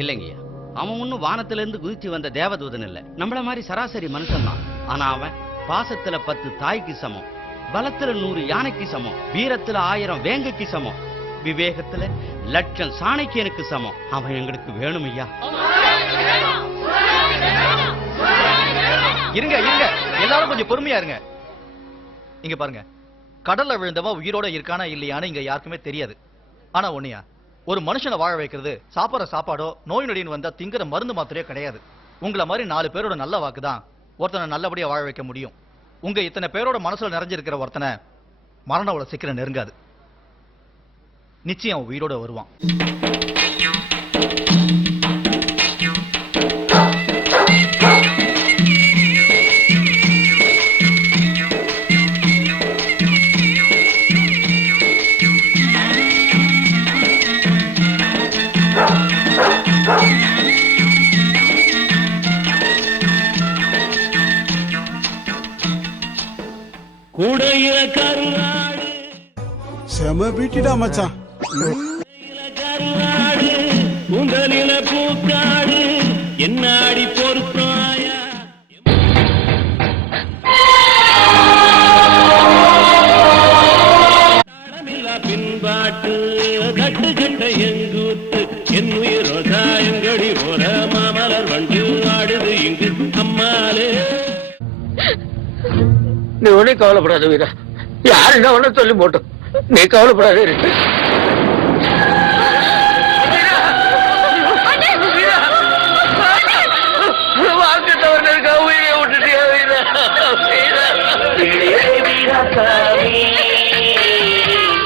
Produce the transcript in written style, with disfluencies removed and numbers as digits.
இல்லைங்கய்யா, அவன் ஒன்னும் வானத்துல இருந்து குதிச்சு வந்த தேவதூதன் இல்ல, நம்மள மாதிரி சராசரி மனுஷன் தான். ஆனா அவன் பாசத்துல 10 தாய்க்கு சமம், பலத்துல 100 யானைக்கு சமம், வீரத்துல 1000 வேங்கைக்கு சமம், விவேகத்துல 1,00,000 சாணக்கியனுக்கு சமம். அவன் எங்களுக்கு வேணும் ஐயா. இருங்க இருங்க, எல்லாரும் கொஞ்சம் பொறுமையா இருங்க. இங்க பாருங்க, கடல்ல விழுந்தவன் உயிரோட இருக்கானா இல்லையான்னு இங்க யாருக்குமே தெரியாது. ஆனா ஒண்ணியா, ஒரு மனுஷனை வாழ வைக்கிறது சாப்பிட்ற சாப்பாடோ நோய் நொடின்னு வந்தா திங்கிற மருந்து மாத்திரையோ கிடையாது. உங்களை மாதிரி 4 பேரோட நல்ல வாக்குதான் ஒருத்தனை நல்லபடியா வாழ வைக்க முடியும். உங்க இத்தனை பேரோட மனசுல நிறைஞ்சிருக்கிற ஒருத்தனை மரணோட சீக்கிரம் நெருங்காது. நிச்சயம் உயிரோட வருவான். கூடையில கருவாடு செம பீட்டிடா மச்சான். கருவாடு உங்களில பூக்காடு என்னாடி பொறுத்தாயா பின்பாட்டு கட்டு கட்ட எங்கூத்து என் உயிரோ சாயங்கடி போற மாமலர் வண்டு ஆடுது இங்கு அம்மாலே. நீ ஒன்னும் கவலைப்படாத வீரா, யாருன்னா ஒன்னும் சொல்லி போட்டோம், நீ கவலைப்படாத இருக்கு.